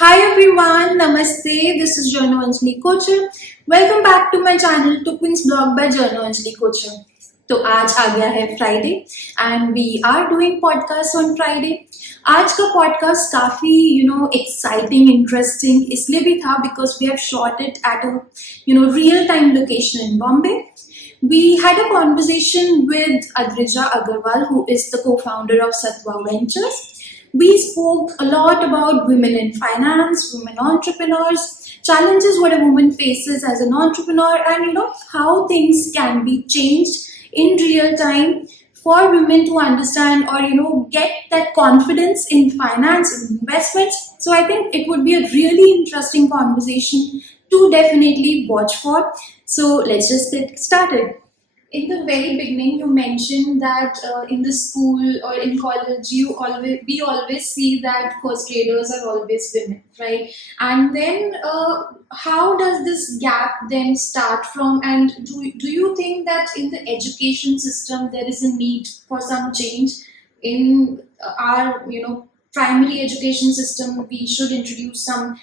Hi everyone, Namaste. This is journalistic coach. Welcome back to my channel Tookwings blog by journalistic coach. तो आज आ गया है Friday and we are doing podcast on Friday. आज का podcast काफ़ी exciting interesting इसलिए भी था because we have shot it at a real time location in Bombay. We had a conversation with Adrija Agarwal, who is the co-founder of Satwa Ventures. We spoke a lot about women in finance, women entrepreneurs, challenges what a woman faces as an entrepreneur, and how things can be changed in real time for women to understand or get that confidence in finance and investments. So I think it would be a really interesting conversation to definitely watch for. So let's just get started. In the very beginning, you mentioned that in the school or in college, we always see that first graders are always women, right? And then how does this gap then start from? And do you think that in the education system there is a need for some change in our primary education system? We should introduce some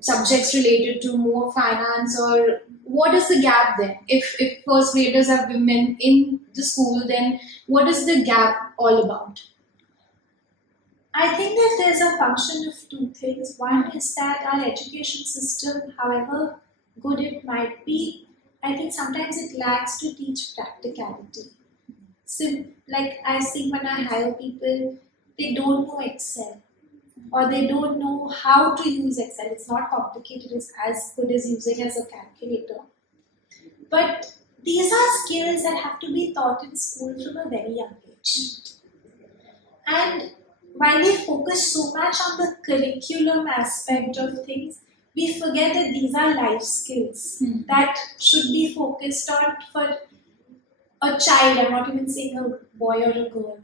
subjects related to more finance, or what is the gap then? If first graders are women in the school, then what is the gap all about? I think that there's a function of two things. One is that our education system, however good it might be, I think sometimes it lacks to teach practicality. So, like I see when I hire people, they don't know Excel or they don't know how to use Excel. It's not complicated, it's as good as using as a calculator. But these are skills that have to be taught in school from a very young age. And while we focus so much on the curriculum aspect of things, we forget that these are life skills that should be focused on for a child. I'm not even saying a boy or a girl,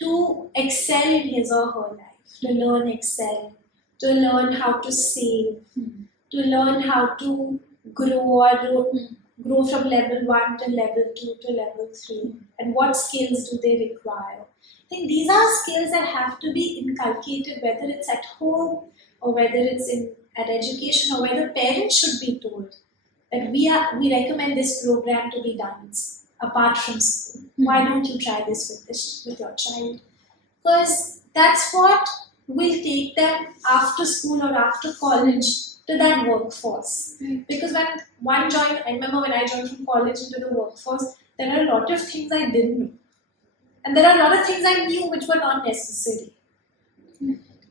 to excel in his or her life. To learn Excel, to learn how to save, to learn how to grow from level 1 to level 2 to level 3, and what skills do they require. I think these are skills that have to be inculcated, whether it's at home or whether it's at education, or whether parents should be told that we recommend this program to be done apart from school. Why don't you try this with your child? Because that's what will take them after school or after college to that workforce. Because I remember when I joined from college into the workforce, there are a lot of things I didn't know. And there are a lot of things I knew which were not necessary.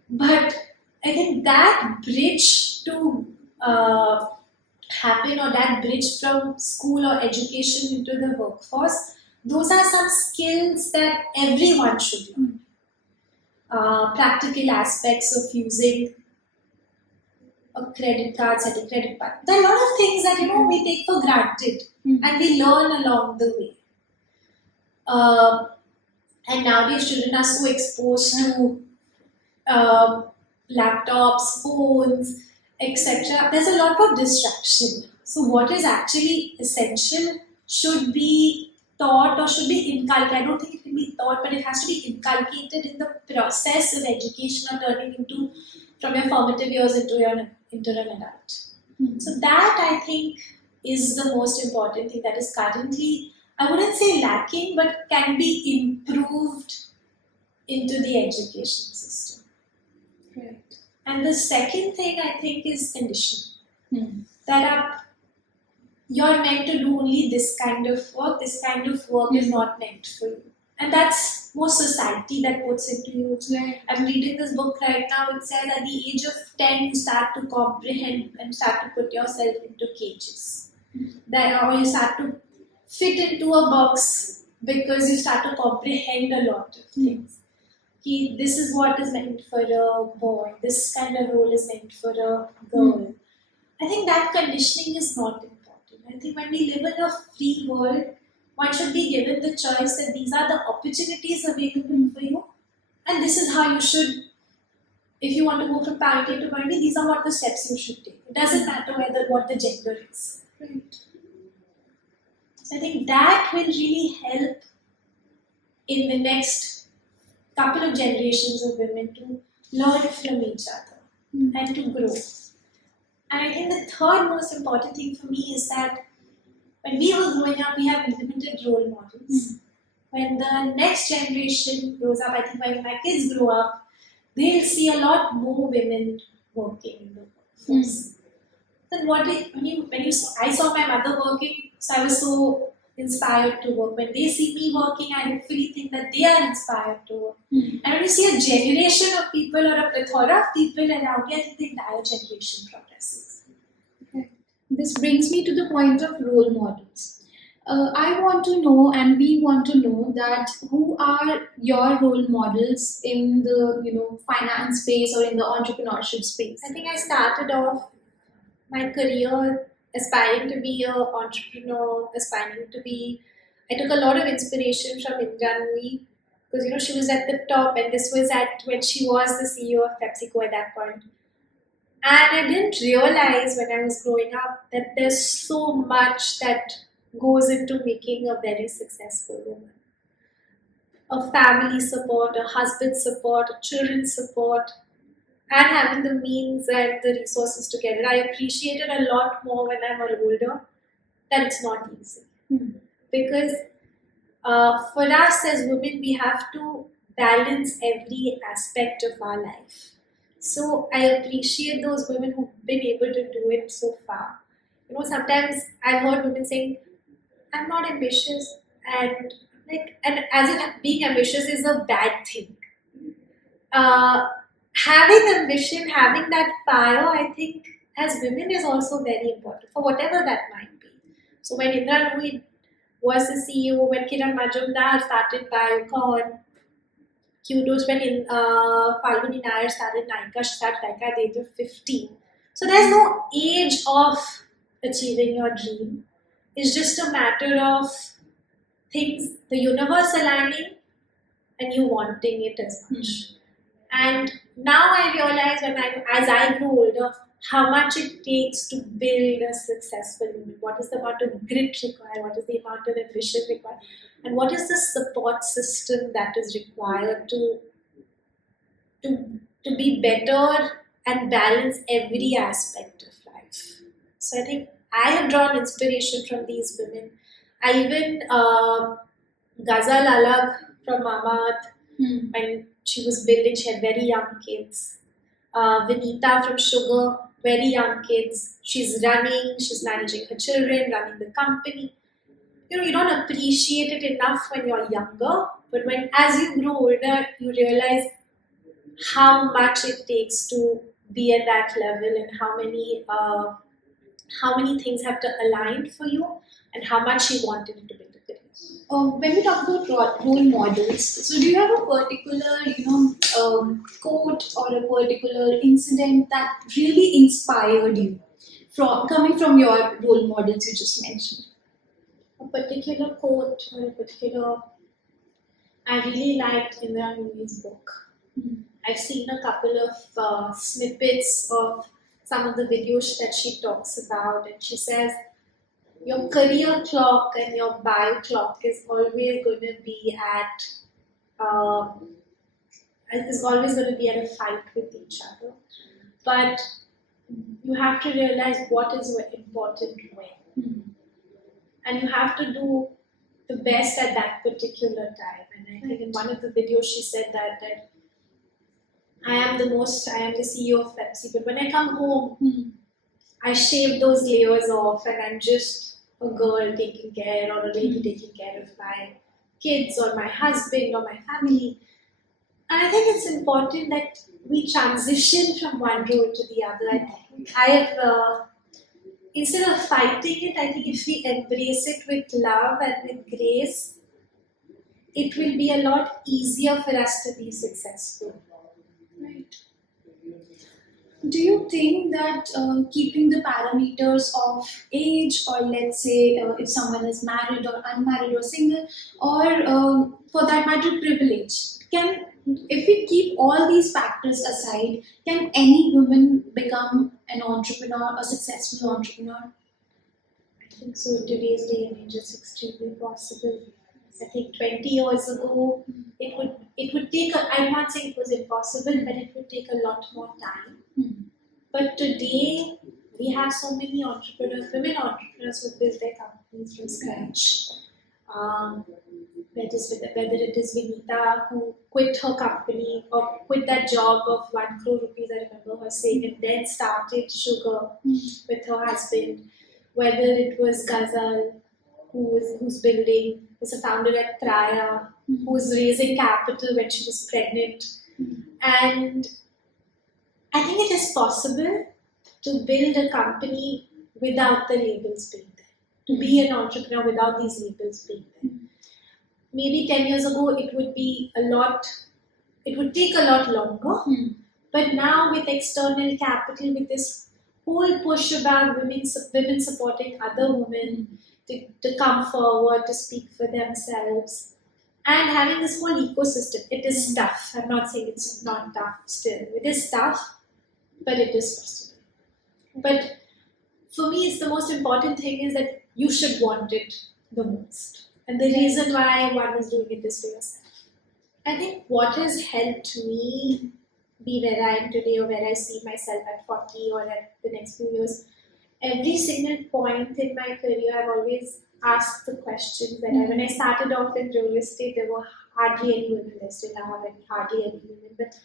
But I think that bridge to happen, or that bridge from school or education into the workforce, those are some skills that everyone should learn. Practical aspects of using a credit card, setting credit card. There are a lot of things that we take for granted and we learn along the way. And nowadays children are so exposed to laptops, phones, etc. There's a lot of distraction. So what is actually essential should be taught or should be inculcated. I don't think it can be taught, but it has to be inculcated in the process of education or turning into from your formative years into an adult. So that I think is the most important thing that is currently, I wouldn't say lacking, but can be improved into the education system. Right. And the second thing I think is conditioning. That you're meant to do only this kind of work. This kind of work is not meant for you. And that's more society that puts it to you. Right. I'm reading this book right now. It says at the age of 10, you start to comprehend and start to put yourself into cages. Or you start to fit into a box because you start to comprehend a lot of things. This is what is meant for a boy. This kind of role is meant for a girl. I think that conditioning is not important. I think when we live in a free world, one should be given the choice that these are the opportunities available for you, and this is how you should, if you want to go from point A to point B, these are what the steps you should take. It doesn't matter what the gender is. Right. So I think that will really help in the next couple of generations of women to learn from each other. and to grow. And I think the third most important thing for me is that when we were growing up, we have limited role models. When the next generation grows up, I think when my kids grow up, they'll see a lot more women working in the workforce. Then I saw my mother working, so I was so inspired to work. When they see me working, I hopefully think that they are inspired to work. And when you see a generation of people or a plethora of people around you, I think the entire generation progresses. Okay. This brings me to the point of role models. I want to know, and we want to know that who are your role models in the finance space or in the entrepreneurship space. I think I started off my career aspiring to be an entrepreneur, I took a lot of inspiration from Indra Nooyi because she was at the top, and this was when she was the CEO of PepsiCo at that point. And I didn't realize when I was growing up that there's so much that goes into making a very successful woman. A family support, a husband support, a children's support, and having the means and the resources together. I appreciate it a lot more when I'm older that it's not easy. Because for us as women, we have to balance every aspect of our life. So I appreciate those women who've been able to do it so far. Sometimes I've heard women saying, I'm not ambitious, and as if being ambitious is a bad thing. Having ambition, having that fire, I think as women is also very important for whatever that might be. So when Indra Nooyi was the CEO, when Kiran Majumdar started Biocon, kudos when Falguni Nair started Nykaa, she started Nykaa at the age of 15. So there's no age of achieving your dream. It's just a matter of things, the universe aligning and you wanting it as much. And now I realize as I grow older, how much it takes to build a successful woman. What is the amount of grit required? What is the amount of ambition required? And what is the support system that is required to be better and balance every aspect of life? So I think I have drawn inspiration from these women. I even Ghazal Alag from Mamaearth, when she was building, she had very young kids. Vinita from Sugar, very young kids. She's managing her children, running the company. You don't appreciate it enough when you're younger, but as you grow older, you realize how much it takes to be at that level and how many things have to align for you and how much you wanted it to be. When we talk about role models, so do you have a particular, quote or a particular incident that really inspired you coming from your role models you just mentioned? A particular quote or I really liked Indra Nooyi's book. I've seen a couple of snippets of some of the videos that she talks about, and she says, your career clock and your bio clock is always going to be at a fight with each other. But you have to realize what is important when. And you have to do the best at that particular time. And I think in one of the videos she said that I am the CEO of Pepsi, but when I come home, I shave those layers off and I'm just a girl taking care or a lady taking care of my kids or my husband or my family. And I think it's important that we transition from one role to the other. Instead of fighting it, I think if we embrace it with love and with grace, it will be a lot easier for us to be successful. Right. Do you think that keeping the parameters of age, or let's say if someone is married or unmarried or single, or for that matter privilege, if we keep all these factors aside, can any woman become an entrepreneur, a successful entrepreneur? I think so. In today's day and age, it's extremely possible. I think 20 years ago, it would take. I'm not saying it was impossible, but it would take a lot more time. But today, we have so many entrepreneurs, women entrepreneurs who build their companies from scratch. Whether it is Vinita who quit her company or quit that job of 1 crore rupees, I remember her saying, and then started Sugar with her husband. Whether it was Ghazal who's was a founder at Traya, who was raising capital when she was pregnant. And I think it is possible to build a company without the labels being there, to be an entrepreneur without these labels being there. Maybe 10 years ago, it would take a lot longer. But now with external capital, with this whole push about women supporting other women to come forward, to speak for themselves, and having this whole ecosystem, it is tough. I'm not saying it's not tough still. It is tough, but it is possible. But for me, it's the most important thing is that you should want it the most. And the reason why one is doing it is for yourself. I think what has helped me be where I am today or where I see myself at 40 or at the next few years, every single point in my career, I've always asked the questions that when I started off in real estate, there were hardly any women. There still are hardly any women. But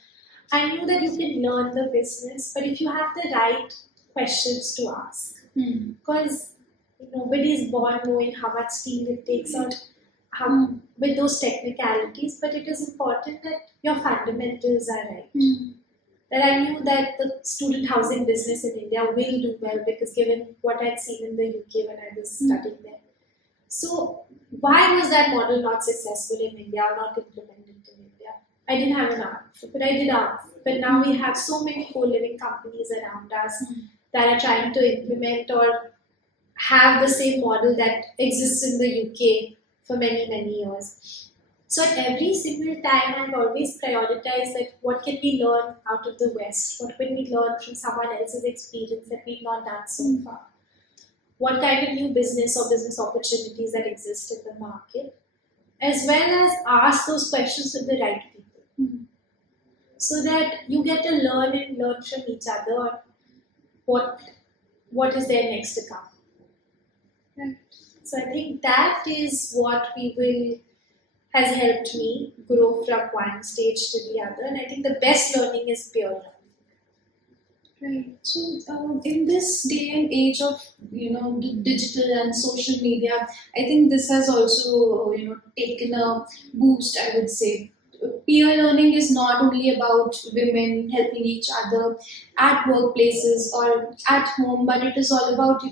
I knew that you can learn the business, but if you have the right questions to ask, because nobody is born knowing how much steel it takes out with those technicalities, but it is important that your fundamentals are right. That I knew that the student housing business in India will do well because given what I'd seen in the UK when I was studying there. So why was that model not successful in India or not implemented in India? I didn't have an answer, but I did ask. But now we have so many co-living companies around us that are trying to implement or have the same model that exists in the UK for many, many years. So at every single time, I've always prioritized that what can we learn out of the West? What can we learn from someone else's experience that we've not done so far? What kind of new business or business opportunities that exist in the market? As well as ask those questions to the right people. So that you get to learn from each other on what is there next to come. Right. So I think that is what has helped me grow from one stage to the other, and I think the best learning is peer learning. Right. So in this day and age of digital and social media, I think this has also taken a boost. I would say peer learning is not only about women helping each other at workplaces or at home, but it is all about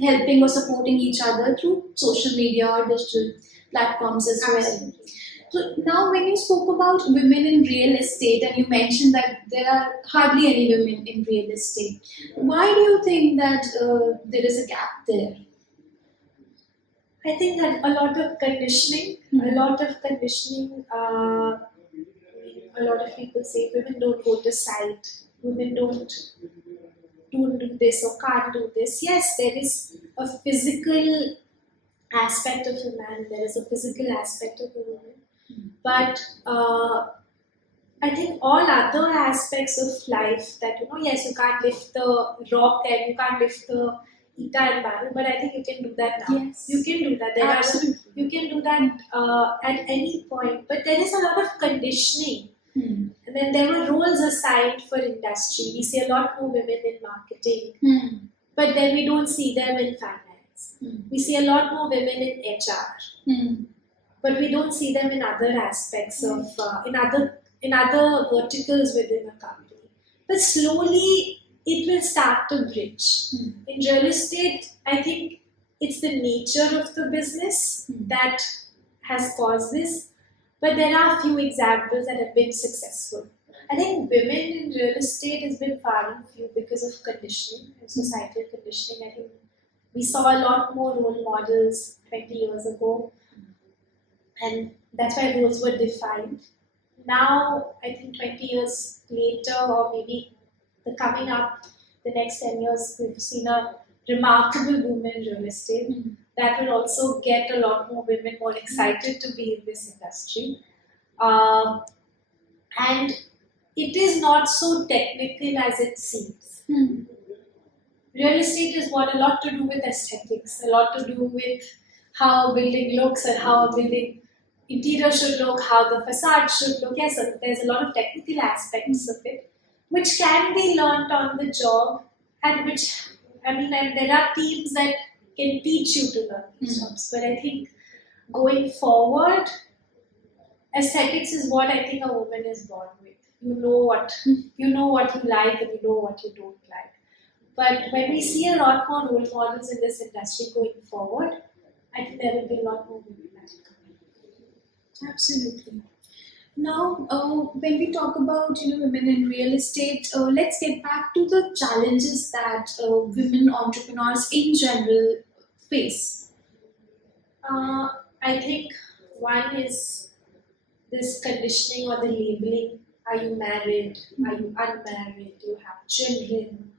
helping or supporting each other through social media or digital platforms as well. So now when you spoke about women in real estate and you mentioned that there are hardly any women in real estate, why do you think that there is a gap there? I think that a lot of conditioning, a lot of people say women don't go to site, women don't do this or can't do this. Yes, there is a physical aspect of a man, there is a physical aspect of a woman. But I think all other aspects of life that, yes, you can't lift the rock and you can't lift the Ita and barrel, but I think you can do that now. Yes. You can do that. Absolutely. You can do that at any point. But there is a lot of conditioning. And then there were roles assigned for industry. We see a lot more women in marketing, but then we don't see them in finance. We see a lot more women in HR, but we don't see them in other aspects of in other verticals within a company. But slowly it will start to bridge. In real estate, I think it's the nature of the business that has caused this. But there are a few examples that have been successful. I think women in real estate has been far and few because of conditioning and societal conditioning. I think we saw a lot more role models 20 years ago, and that's why roles were defined. Now, I think 20 years later, or maybe the next 10 years, we've seen a remarkable boom in real estate. that will also get a lot more women more excited to be in this industry. Um, and it is not so technical as it seems. Real estate is what a lot to do with aesthetics, a lot to do with how a building looks and how a building interior should look, how the facade should look. Yes, there's a lot of technical aspects of it, which can be learned on the job, and and there are teams that can teach you to learn these jobs. But I think going forward, aesthetics is what I think a woman is born with. You know what you like and you know what you don't like. But when we see a lot more role models in this industry going forward, I think there will be a lot more women that will come in. Absolutely. Now, when we talk about women in real estate, let's get back to the challenges that women entrepreneurs in general face. I think one is this conditioning or the labeling. Are you married? Are you unmarried? Do you have children?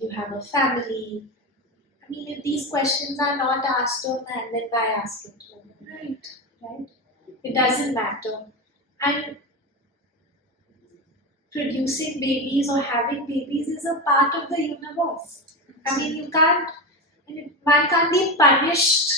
Do you have a family? I mean, if these questions are not asked to a man, then why ask it to a woman? Right? It doesn't matter. And producing babies or having babies is a part of the universe. I mean, one can't be punished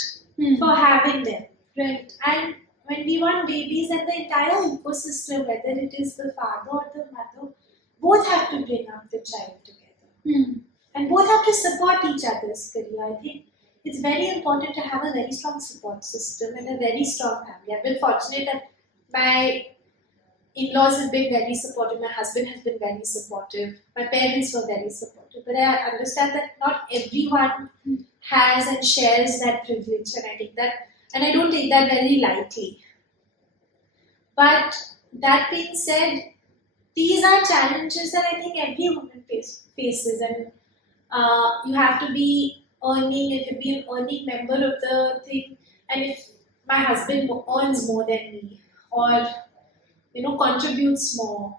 for having them. Right. And when we want babies, and the entire ecosystem, whether it is the father or the mother, both have to bring up the child together. And both have to support each other's career. I think it's very important to have a very strong support system and a very strong family. I've been fortunate that my in-laws have been very supportive, my husband has been very supportive, my parents were very supportive. But I understand that not everyone has and shares that privilege, and I don't take that very lightly. But that being said, these are challenges that I think every woman faces, and you have to be earning, if you be an earning member of the thing, and if my husband earns more than me, or contributes more,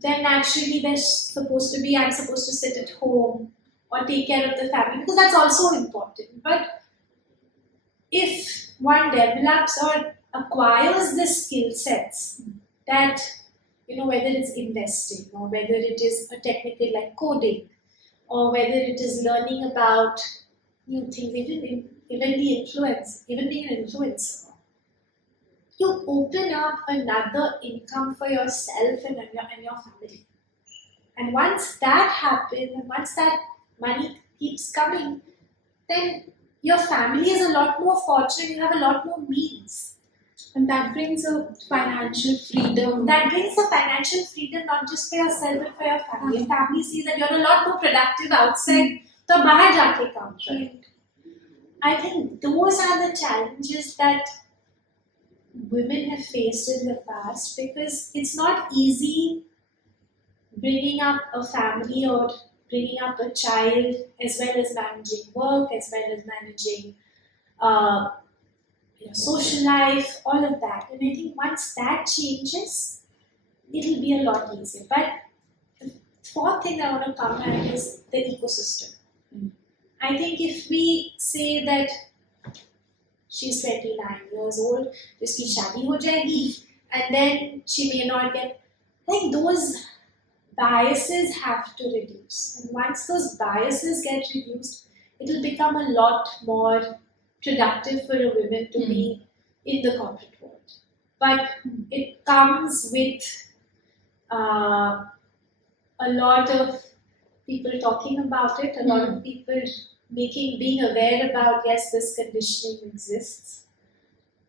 then naturally I'm supposed to sit at home or take care of the family, because that's also important. But if one develops or acquires the skill sets that, whether it's investing or whether it is a technical like coding, or whether it is learning about new things, even being an influencer, you open up another income for yourself and your family. And once that happens, and once that money keeps coming, then your family is a lot more fortunate, you have a lot more means. And that brings a financial freedom. That brings a financial freedom not just for yourself but for your family. Your family sees that you're a lot more productive outside, so bahar jaake kaam kar. I think those are the challenges that women have faced in the past, because it's not easy bringing up a family or bringing up a child, as well as managing work, as well as managing social life, all of that. And I think once that changes, it'll be a lot easier. But the fourth thing I want to come at is the ecosystem. I think if we say that she's 29 years old, uski shadi ho jayegi, and then she may not get, like, those biases have to reduce. And once those biases get reduced, it'll become a lot more productive for a woman to be in the corporate world. But it comes with a lot of people talking about it, a lot of people being aware about, yes, this conditioning exists,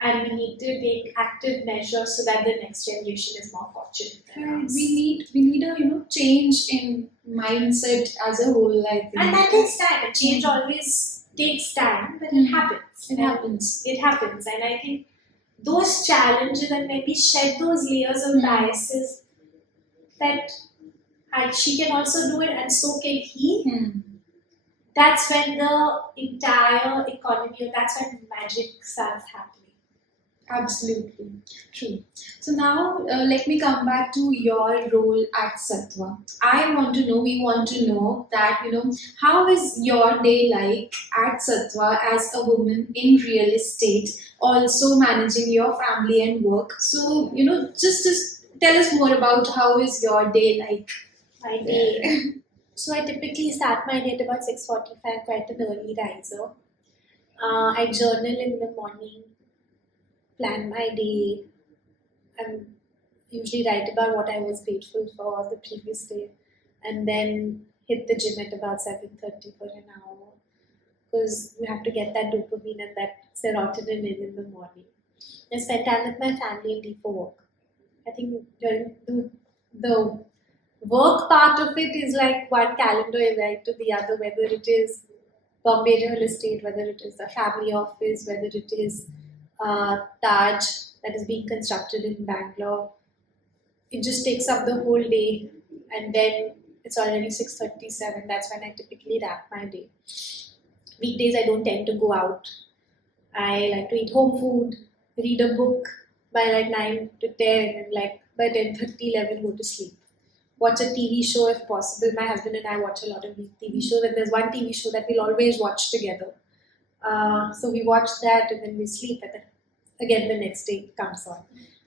and we need to take active measures so that the next generation is more fortunate than us. We need a change in mindset as a whole, I think. And that takes time. And change always takes time, but it happens. It happens. And I think those challenges, and maybe shed those layers of biases, that she can also do it and so can he. That's when the entire economy, or that's when magic starts happening. Absolutely true. So now let me come back to your role at Satwa. We want to know that, how is your day like at Satwa as a woman in real estate, also managing your family and work. So, just tell us more about how is your day like My there. day. So I typically start my day at about 6:45, quite an early riser. I journal in the morning, plan my day, and usually write about what I was grateful for the previous day, and then hit the gym at about 7:30 for an hour because you have to get that dopamine and that serotonin in the morning. I spend time with my family and leave for work. I think during the work part of it is like one calendar event to the other, whether it is Bombay real estate, whether it is a family office, whether it is Taj that is being constructed in Bangalore. It just takes up the whole day, and then it's already 6:37. That's when I typically wrap my day. Weekdays I don't tend to go out. I like to eat home food, read a book by like 9 to 10, and like by 10:30, 11 go to sleep. Watch a TV show if possible. My husband and I watch a lot of TV shows, and there's one TV show that we'll always watch together. So we watch that and then we sleep, and then again the next day it comes on.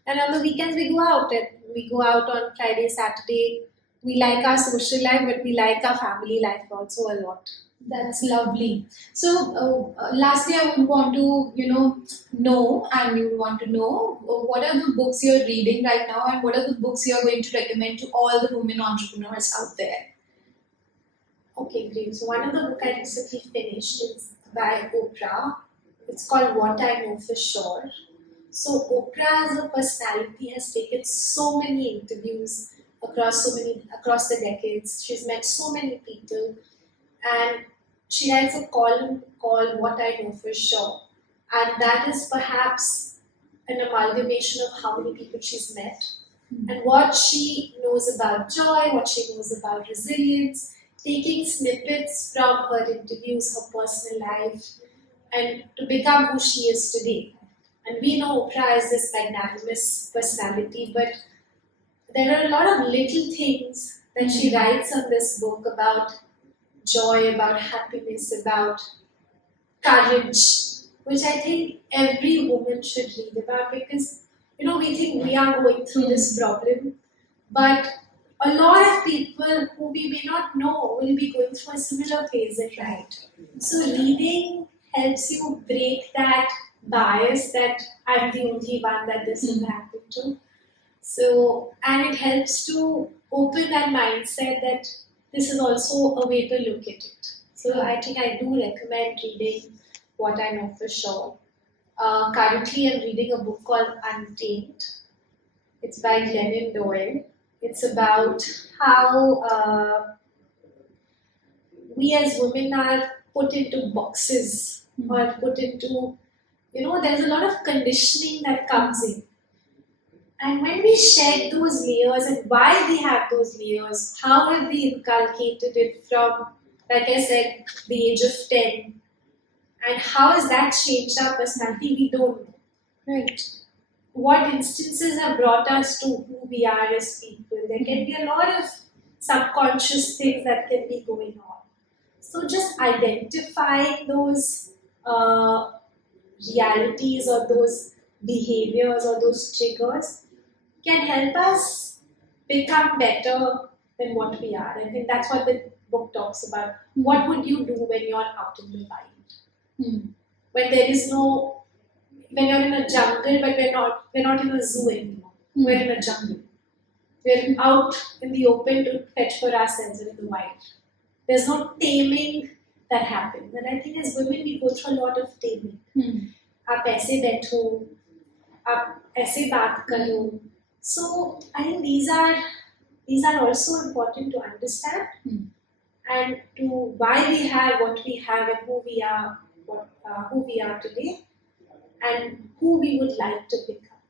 And on the weekends we go out, and we go out on Friday, Saturday. We like our social life, but we like our family life also a lot. That's lovely. So, lastly, I would want to, know, and you want to know what are the books you're reading right now, and what are the books you're going to recommend to all the women entrepreneurs out there. Okay, great. So one of the book I recently finished is by Oprah. It's called What I Know for Sure. So Oprah as a personality has taken so many interviews across the decades. She's met so many people, and she writes a column called What I Know for Sure. And that is perhaps an amalgamation of how many people she's met and what she knows about joy, what she knows about resilience, taking snippets from her interviews, her personal life, and to become who she is today. And we know Oprah is this magnanimous personality, but there are a lot of little things that she writes on this book about joy, about happiness, about courage, which I think every woman should read about because we think we are going through this problem, but a lot of people who we may not know will be going through a similar phase in life. So reading helps you break that bias that I'm the only one that this has happened to. So, and it helps to open that mindset that this is also a way to look at it. So I think I do recommend reading What I Know for Sure. Currently I'm reading a book called Untamed. It's by Glennon Doyle. It's about how we as women are put into boxes or put into, there's a lot of conditioning that comes in. And when we shed those layers and why we have those layers, how have we inculcated it from, like I said, the age of 10? And how has that changed our personality? We don't know. Right. What instances have brought us to who we are as people? There can be a lot of subconscious things that can be going on. So just identifying those realities or those behaviors or those triggers can help us become better than what we are. I think that's what the book talks about. What would you do when you're out in the wild? When there is no, when you're in a jungle, but we're not in a zoo anymore. We're in a jungle. We're out in the open to fetch for ourselves in the wild. There's no taming that happens. And I think as women, we go through a lot of taming. आप ऐसे बैठो, आप ऐसे बात करो. So I think these are also important to understand and to why we have what we have and who we are today and who we would like to become.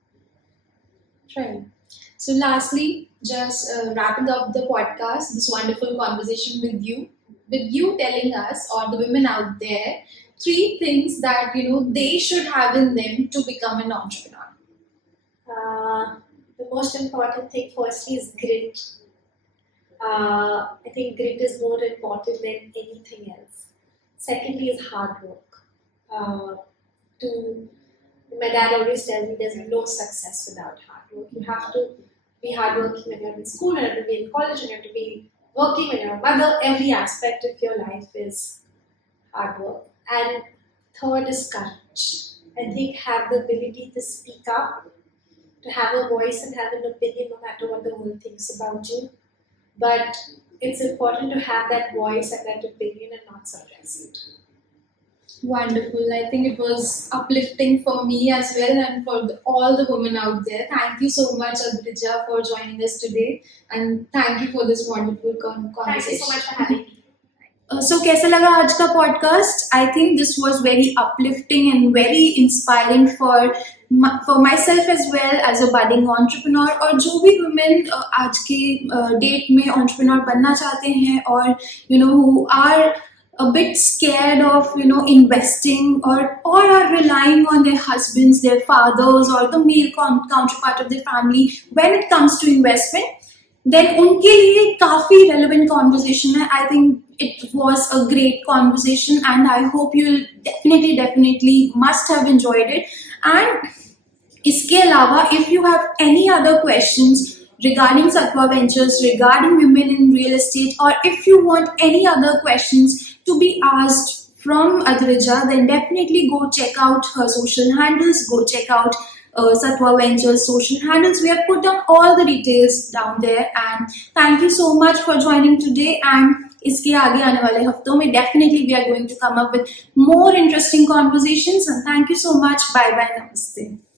Right. So lastly, just wrapping up the podcast, this wonderful conversation with you telling us or the women out there 3 things that they should have in them to become an entrepreneur. The most important thing, firstly, is grit. I think grit is more important than anything else. Secondly, is hard work. To My dad always tells me there's no success without hard work. You have to be hardworking when you're in school, when you have to be in college, when you have to be working, when you're a mother. Every aspect of your life is hard work. And third is courage. I think have the ability to speak up, to have a voice and have an opinion no matter what the world thinks about you. But it's important to have that voice and that opinion and not suppress it. Wonderful. I think it was uplifting for me as well and for all the women out there. Thank you so much, Adrija, for joining us today. And thank you for this wonderful Thank you conversation. so much for having me. So कैसा लगा आज का podcast? I think this was very uplifting and very inspiring for myself as well as a budding entrepreneur, और जो भी women आज के date में एंटरप्रेन्योर बनना चाहते हैं और who are a bit scared of investing or are relying on their husbands, their fathers, or the male counterpart of their family when it comes to investment, then उनके लिए काफी relevant conversation है. I think it was a great conversation and I hope you definitely must have enjoyed it. And इसके अलावा if you have any other questions regarding Satwa Ventures, regarding women in real estate, or if you want any other questions to be asked from Adrija, then definitely go check out her social handles, go check out Satwa Ventures social handles. We have put down all the details down there. And thank you so much for joining today. And इसके आगे आने वाले हफ्तों में definitely we are going to come up with more interesting conversations. And thank you so much. Bye bye. Namaste.